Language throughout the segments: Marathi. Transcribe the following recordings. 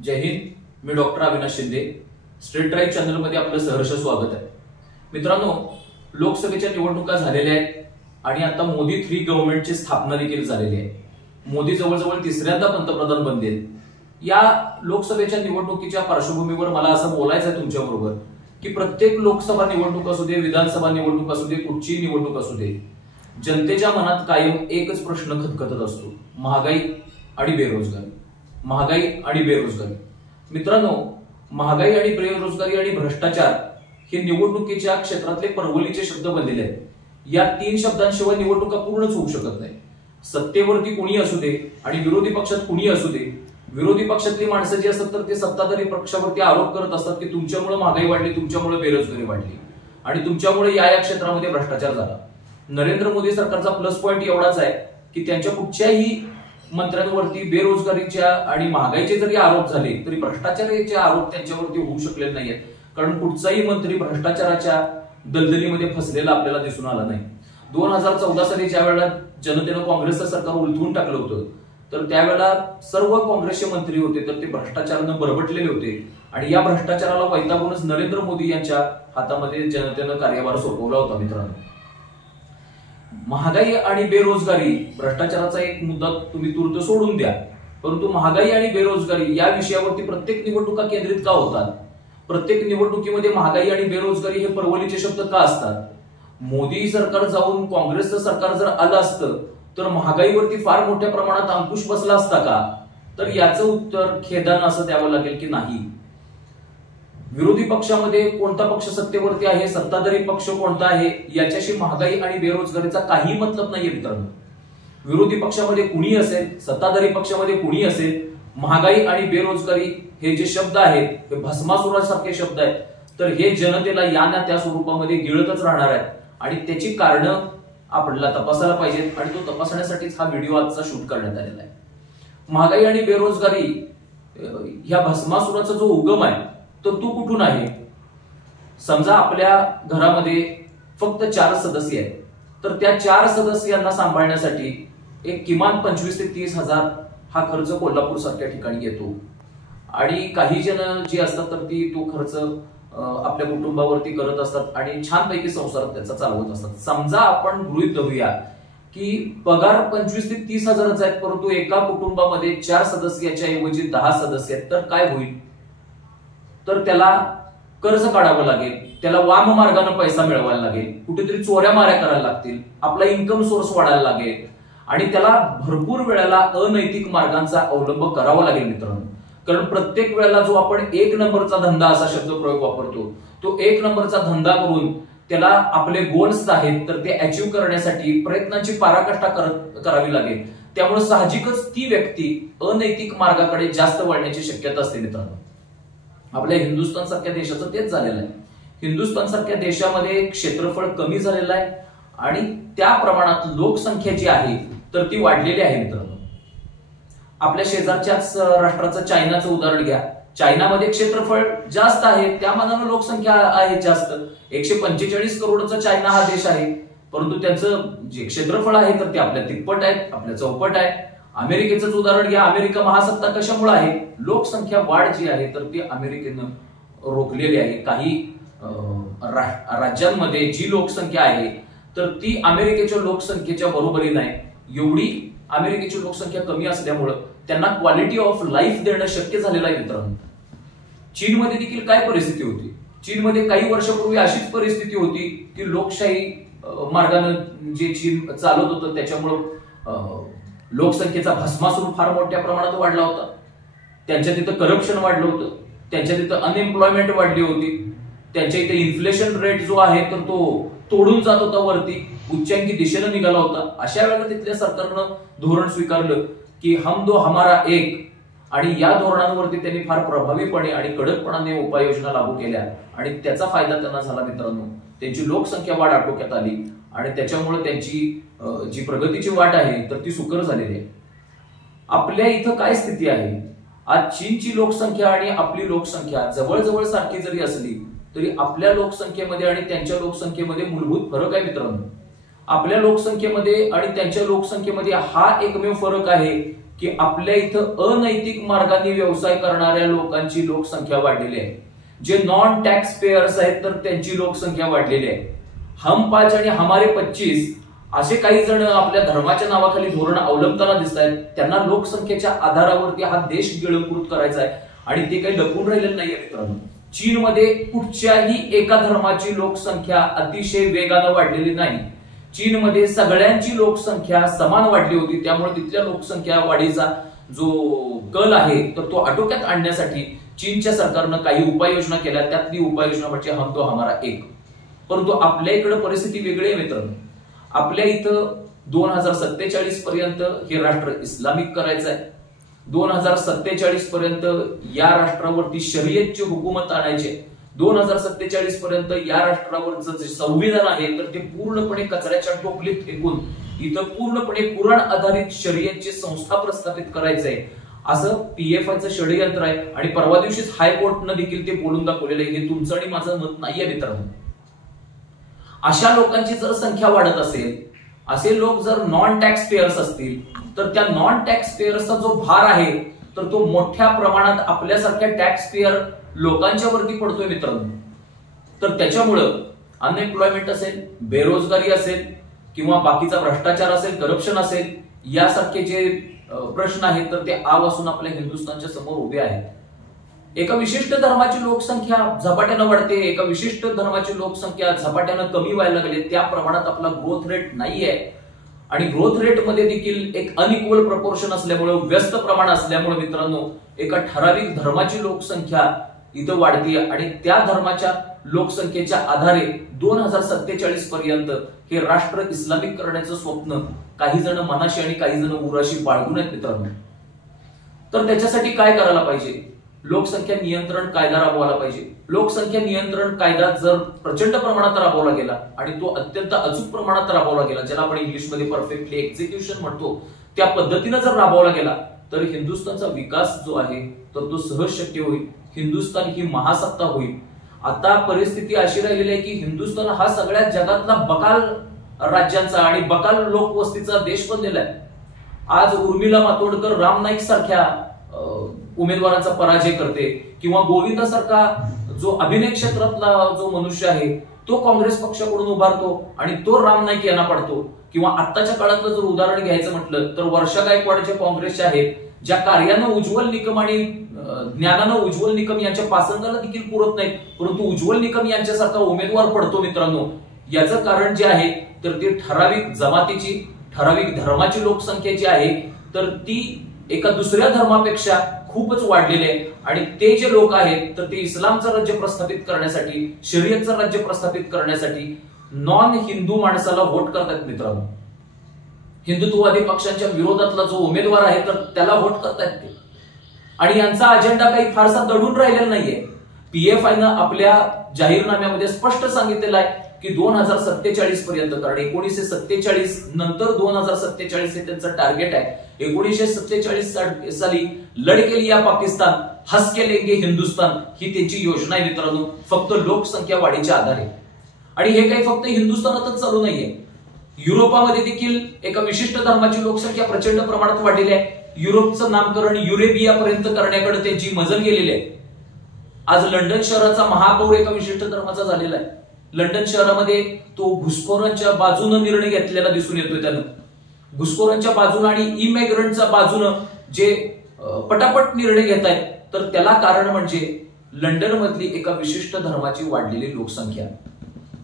जय हिंद. मी doctor Avinash Shinde. Street drive चॅनलमध्ये आपलं सहर्ष स्वागत आहे. मित्रांनो, लोकसभेच्या निवडणुका झालेल्या आहेत आणि आता मोदी 3 गव्हर्नमेंटची स्थापना देखील झालेली आहे. मोदी जवळजवळ तिसऱ्यांदा पंतप्रधान बनले. या लोकसभेच्या निवडणुकीच्या पार्श्वभूमीवर मला असं बोलायचं आहे तुमच्याबरोबर की प्रत्येक लोकसभा निवडणूक असू दे, विधानसभा निवडणूक असू दे, कुठचीही निवडणूक असू दे, जनतेच्या मनात कायम एकच प्रश्न खतखतत असतो: महागाई आणि बेरोजगारी. महागाई आणि बेरोजगारी. मित्रांनो, महागाई आणि बेरोजगारी आणि भ्रष्टाचार हे निवडणुकीच्या क्षेत्रातले परवलीचे शब्द बनलेले आहेत. या 3 शब्दांशिवाय निवडणुका पूर्णच होऊ शकत नाही. सत्तेवरती कुणी असू दे आणि विरोधी पक्षात कुणी असू दे, विरोधी पक्षातली माणसं जी असतात तर ते सत्ताधारी पक्षावरती आरोप करत असतात की तुमच्यामुळे महागाई वाढली, तुमच्यामुळे बेरोजगारी वाढली आणि तुमच्यामुळे या क्षेत्रामध्ये भ्रष्टाचार झाला. नरेंद्र मोदी सरकारचा प्लस पॉइंट एवढाच आहे की त्यांच्या कुठच्याही मंत्र्यांवरती बेरोजगारीच्या आणि महागाईचे जरी आरोप झाले तरी भ्रष्टाचाराचे आरोप त्यांच्यावरती होऊ शकलेले नाहीयेत. कारण कुठचाही मंत्री भ्रष्टाचाराच्या दलदलीमध्ये फसलेला आपल्याला दिसून आला नाही. 2014 साली ज्या वेळेला जनतेनं काँग्रेसचं सरकार उलथून टाकलं होतं तर त्यावेळेला सर्व काँग्रेसचे मंत्री होते तर ते भ्रष्टाचारानं बरबटलेले होते आणि या भ्रष्टाचाराला वैतागूनच नरेंद्र मोदी यांच्या हातामध्ये जनतेनं कार्यभार सोपवला होता. मित्रांनो, महागाई आणि बेरोजगारी, भ्रष्टाचाराचा एक मुद्दा तुम्ही तूर्त सोडून द्या, परंतु महागाई आणि बेरोजगारी या विषयावरती प्रत्येक निवडणुका केंद्रित का होतात? प्रत्येक निवडणुकीमध्ये महागाई आणि बेरोजगारी हे परवलीचे शब्द का असतात? मोदी सरकार जाऊन काँग्रेसचं सरकार जर आलं असतं तर महागाईवरती फार मोठ्या प्रमाणात अंकुश बसला असता का? तर याचं उत्तर खेदानं असं द्यावं लागेल की नाही. विरोधी पक्षामध्ये कोणता पक्ष सत्तेवरती आहे, सत्ताधारी पक्ष कोणता आहे, याच्याशी महागाई आणि बेरोजगारीचा काही मतलब नाहीये. मित्रांनो, विरोधी पक्षामध्ये कुणी असेल, सत्ताधारी पक्षामध्ये कुणी असेल, महागाई आणि बेरोजगारी हे जे शब्द आहेत हे भस्मासुरासारखे शब्द आहेत. तर हे जनतेला या ना त्या स्वरूपामध्ये गिळतच राहणार आहेत आणि त्याची कारणं आपल्याला तपासायला पाहिजेत आणि तो तपासण्यासाठीच हा व्हिडिओ आजचा शूट करण्यात आलेला आहे. महागाई आणि बेरोजगारी ह्या भस्मासुराचा जो उगम आहे तर तो कुठून आहे? समजा आपल्या घरामध्ये फक्त 4 सदस्य आहेत तर त्या 4 सदस्यांना सांभाळण्यासाठी एक किमान 25 ते 30 हजार हा खर्च कोल्हापूर सारख्या ठिकाणी येतो आणि काही जण जे असतात तर ती तो खर्च आपल्या कुटुंबावरती करत असतात आणि छानपैकी संसार त्याचा चालवत असतात. समजा आपण गृहीत धरूया की पगार 25 ते 30 हजाराचा आहे परंतु एका कुटुंबामध्ये 4 सदस्याच्या ऐवजी 10 सदस्य आहेत तर काय होईल? तर त्याला कर्ज काढावं लागेल, त्याला वाम मार्गाने पैसा मिळवायला लागेल, कुठेतरी चोऱ्या माऱ्या करायला लागतील, आपला इन्कम सोर्स वाढायला लागेल आणि त्याला भरपूर वेळेला अनैतिक मार्गांचा अवलंब करावा लागेल. मित्रांनो, कारण प्रत्येक वेळेला जो आपण 1 नंबरचा धंदा असा शब्द प्रयोग वापरतो तो 1 नंबरचा धंदा करून त्याला आपले गोल्स आहेत तर ते अचीव्ह करण्यासाठी प्रयत्नांची पराकाष्ठा करावी लागेल. त्यामुळे साहजिकच ती व्यक्ती अनैतिक मार्गाकडे जास्त वळण्याची शक्यता असते. मित्रांनो, आपल्या हिंदुस्थान सारख्या देशाचं तेच झालेलं आहे. हिंदुस्थान सारख्या देशामध्ये क्षेत्रफळ कमी झालेलं आहे आणि त्या प्रमाणात लोकसंख्या जी आहे तर ती वाढलेली आहे. मित्रांनो, आपल्या शेजारच्याच राष्ट्राचं चायनाचं उदाहरण घ्या. चायनामध्ये क्षेत्रफळ जास्त आहे, त्या मानानं लोकसंख्या आहे जास्त. 145 करोडचा चायना हा देश आहे परंतु त्यांचं जे क्षेत्रफळ आहे तर ते आपल्या तिप्पट आहेत, आपल्या चौपट आहे. अमेरिकेचंच उदाहरण घ्या. अमेरिका महासत्ता कशामुळे आहे? लोकसंख्या वाढ जी आहे तर ती अमेरिकेनं रोखलेली आहे. काही राज्यांमध्ये जी लोकसंख्या आहे तर ती अमेरिकेच्या लोकसंख्येच्या बरोबरी नाही. एवढी अमेरिकेची लोकसंख्या कमी असल्यामुळं त्यांना क्वालिटी ऑफ लाईफ देणं शक्य झालेलं आहे. मित्रांनो, चीनमध्ये देखील काय परिस्थिती होती? चीनमध्ये काही वर्षापूर्वी अशीच परिस्थिती होती की लोकशाही मार्गाने जे चीन चालत होतं त्याच्यामुळं लोकसंख्येचा भस्मासूर फार मोठ्या प्रमाणात वाढला होता. त्यांच्या तिथं करप्शन वाढलं होतं, त्यांच्या तिथं अनएम्प्लॉयमेंट वाढली होती, त्यांच्या इथे इन्फ्लेशन रेट जो आहे तर तो तोडून जात होता, वरती उच्चांकी दिशेनं निघाला होता. अशा वेळेला तिथल्या सरकारनं धोरण स्वीकारलं की हम दो हमारा एक आणि या धोरणांवरती त्यांनी फार प्रभावीपणे आणि कडकपणाने उपाययोजना लागू केल्या आणि त्याचा फायदा त्यांना झाला. मित्रांनो, त्यांची लोकसंख्या वाढ आटोक्यात आली आणि त्याच्यामुळे त्यांची जी प्रगतीची वाट आहे तर ती सुकर झालेली आहे. आपल्या इथं काय स्थिती आहे? आज चीनची लोकसंख्या आणि आपली लोकसंख्या जवळजवळ सारखी जरी असली तरी आपल्या लोकसंख्येमध्ये आणि त्यांच्या लोकसंख्येमध्ये मूलभूत फरक आहे. मित्रांनो, आपल्या लोकसंख्येमध्ये आणि त्यांच्या लोकसंख्येमध्ये हा एकमेव फरक आहे की आपल्या इथं अनैतिक मार्गाने व्यवसाय करणाऱ्या लोकांची लोकसंख्या वाढलेली आहे, जे नॉन टॅक्स पेयर्स आहेत तर त्यांची लोकसंख्या वाढलेली आहे. हम 5 आणि हमारे 25 असे काही जण आपल्या धर्माच्या नावाखाली धोरण अवलंबताना दिसत आहेत. त्यांना लोकसंख्येच्या आधारावरती हा देश गिळंकृत करायचा आहे आणि ते काही लपून राहिलेलं नाहीये मित्रांनो. चीनमध्ये कुठच्याही एका धर्माची लोकसंख्या अतिशय वेगानं वाढलेली नाही. चीनमध्ये सगळ्यांची लोकसंख्या समान वाढली होती. त्यामुळे तिथल्या लोकसंख्या वाढीचा जो कल आहे तर तो आटोक्यात आणण्यासाठी चीनच्या सरकारनं काही उपाययोजना केल्या. त्यातली उपाययोजना म्हणजे हम तो हमारा एक. परंतु आपल्या इकडे परिस्थिती वेगळी आहे मित्रांनो. आपल्या इथं 2047 पर्यंत हे राष्ट्र इस्लामिक करायचं आहे. 2047 पर्यंत या राष्ट्रावरती शरीयतची हुकूमत आणायची. 2047 पर्यंत या राष्ट्रावरचं जे संविधान आहे तर ते पूर्णपणे कचऱ्याच्या टोपलीत फेकून इथं पूर्णपणे कुराण आधारित शरीयतची संस्था प्रस्थापित करायचंय असं पीएफआयचं षडयंत्र आहे. आणि परवा दिवशीच हायकोर्टनं देखील ते बोलून दाखवलेलं आहे. हे तुमचं आणि माझं मत नाहीये मित्रांनो. अशा लोकांची जर संख्या वाढत असेल, असे लोक जर नॉन टॅक्स पेयर्स असतील तर त्या नॉन टॅक्स पेयर्सचा जो भार आहे तर तो मोठ्या प्रमाणात आपल्यासारख्या टॅक्स पेयर लोकांच्या वरती पडतोय मित्रांनो. तर त्याच्यामुळं अनएम्प्लॉयमेंट असेल, बेरोजगारी असेल किंवा बाकीचा भ्रष्टाचार असेल, करप्शन असेल, यासारखे जे प्रश्न आहेत तर ते आवासून आपल्या हिंदुस्थानच्या समोर उभे आहेत. एका विशिष्ट धर्माची लोकसंख्या झपाट्यानं वाढते, एका विशिष्ट धर्माची लोकसंख्या झपाट्यानं कमी व्हायला लागली. त्या प्रमाणात आपला ग्रोथ रेट नाहीये आणि ग्रोथ रेट मध्ये देखील एक अनइक्वल प्रपोर्शन असल्यामुळे, व्यस्त प्रमाण असल्यामुळे मित्रांनो एका ठराविक धर्माची लोकसंख्या इथं वाढते आणि त्या धर्माच्या लोकसंख्येच्या आधारे 2047 पर्यंत हे राष्ट्र इस्लामिक करण्याचं स्वप्न काही जण मनाशी आणि काही जण उराशी बाळगून आहेत मित्रांनो. तर त्याच्यासाठी काय करायला पाहिजे? लोकसंख्या नियंत्रण कायदा राबवायला पाहिजे. लोकसंख्या नियंत्रण कायदा जर प्रचंड प्रमाणात राबवला गेला आणि तो अत्यंत अचूक प्रमाणात राबवला गेला, ज्याला आपण इंग्लिशमध्ये परफेक्टली एक्झिक्युशन म्हणतो, त्या पद्धतीनं जर राबवला गेला तर हिंदुस्थानचा विकास जो आहे तर तो सहज शक्य होईल. हिंदुस्थान ही महासत्ता होईल. आता परिस्थिती अशी राहिलेली आहे की हिंदुस्थान हा सगळ्यात जगातला बकाल राज्यांचा आणि बकाल लोकवस्तीचा देश बनलेला आहे. आज उर्मिला मातोंडकर राम नाईक सारख्या उमेदवारांचा पराजय करते किंवा गोविंदासारखा जो अभिनय क्षेत्रातला जो मनुष्य आहे तो काँग्रेस पक्षाकडून उभारतो आणि तो राम नाईक यांना पडतो. किंवा आत्ताच्या काळातलं जर उदाहरण घ्यायचं म्हटलं तर वर्षा गायकवाड जे काँग्रेसचे आहेत, ज्या कार्यानं उज्ज्वल निकम आणि ज्ञानानं उज्ज्वल निकम यांच्या पासंगाला देखील पुरत नाहीत, परंतु उज्ज्वल निकम यांच्यासारखा उमेदवार पडतो मित्रांनो. याचं कारण जे आहे तर ते ठराविक जमातीची, ठराविक धर्माची लोकसंख्या जी आहे तर ती एका दुसऱ्या धर्मापेक्षा खूपच वाढलेले आहे. आणि ते जे लोक आहेत तर ते इस्लामचं राज्य प्रस्थापित करण्यासाठी, शरीयतचं राज्य प्रस्थापित करण्यासाठी नॉन हिंदू माणसाला व्होट करतात मित्रांनो. हिंदुत्ववादी पक्षांच्या विरोधातला जो उमेदवार आहे तर त्याला व्होट करतात ते. आणि यांचा अजेंडा काही फारसा दडून राहिलेला नाहीये. पीएफआयनं आपल्या जाहीरनाम्यामध्ये स्पष्ट सांगितलेलं आहे की 2047 पर्यंत, कारण 1947 नंतर 2047 हे त्यांचं टार्गेट आहे. 1947 साली लढ के लिया पाकिस्तान, हस के लेंगे हिंदुस्तान ही त्यांची योजना आहे मित्रांनो, फक्त लोकसंख्या वाढीच्या आधारे. आणि हे काही फक्त हिंदुस्थानातच चालू नाहीये. युरोपामध्ये देखील एका विशिष्ट धर्माची लोकसंख्या प्रचंड प्रमाणात वाढलेली आहे. युरोपचं नामकरण युरेबिया पर्यंत करण्याकडे त्यांची मजल गेलेली आहे. आज लंडन शहराचा महापौर एका विशिष्ट धर्माचा झालेला आहे. लंडन शहरामध्ये तो घुसखोरांच्या बाजूने निर्णय घेतलेला दिसून येतोय. त्यानं घुसखोरांच्या बाजूने आणि इमिग्रंटच्या बाजूने जे पटापट निर्णय घेत आहेत तर त्याला कारण म्हणजे लंडन मधली एका विशिष्ट धर्माची वाढलेली लोकसंख्या.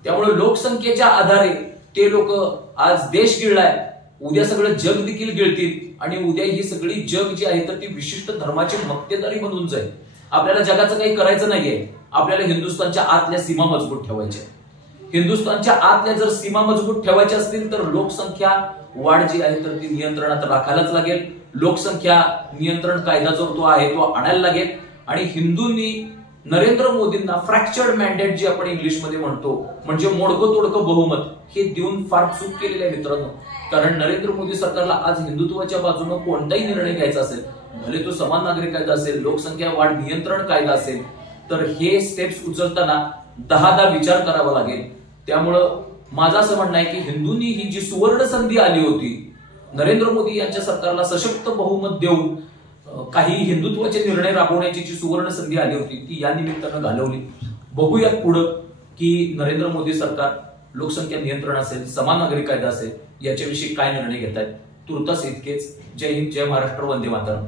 त्यामुळे लोकसंख्येच्या आधारे ते लोक आज देश गिळलाय, उद्या सगळं जग देखील गिळतील आणि उद्या ही सगळी जग जी आहे तर ती विशिष्ट धर्माची मक्तेदारी बनून जाईल. आपल्याला जगाचं काही करायचं नाहीये. आपल्याला हिंदुस्थानच्या आतल्या सीमा मजबूत ठेवायच्या. हिंदुस्थानच्या आतल्या जर सीमा मजबूत ठेवायच्या असतील तर लोकसंख्या वाढ जी आहे तर ती नियंत्रणात राखायलाच लागेल. लोकसंख्या नियंत्रण कायदा जो तो आहे तो आणायला लागेल. आणि हिंदूंनी नरेंद्र मोदींना फ्रॅक्चर्ड मॅन्डेट जे आपण इंग्लिशमध्ये म्हणतो, म्हणजे मोडकं तोडकं बहुमत, हे देऊन फार चूक केलेली आहे मित्रांनो. कारण नरेंद्र मोदी सरकारला आज हिंदुत्वाच्या बाजूने कोणताही निर्णय घ्यायचा असेल, भले तो समान नागरिक कायदा असेल, लोकसंख्या वाढ नियंत्रण कायदा असेल, तर हे स्टेप्स उचलताना 10दा विचार करावा लागेल. त्यामुळं माझं असं म्हणणं आहे की हिंदूंनी ही जी सुवर्ण संधी आली होती नरेंद्र मोदी यांच्या सरकारला सशक्त बहुमत देऊन काही हिंदुत्वाचे निर्णय राबवण्याची जी सुवर्ण संधी आली होती ती या निमित्तानं घालवली. बघूयात पुढं की नरेंद्र मोदी सरकार लोकसंख्या नियंत्रण असेल, समान नागरी कायदा असेल, याच्याविषयी काय निर्णय घेत आहेत. तुर्तास इतकेच. जय हिंद, जय महाराष्ट्र, वंदे मातरम.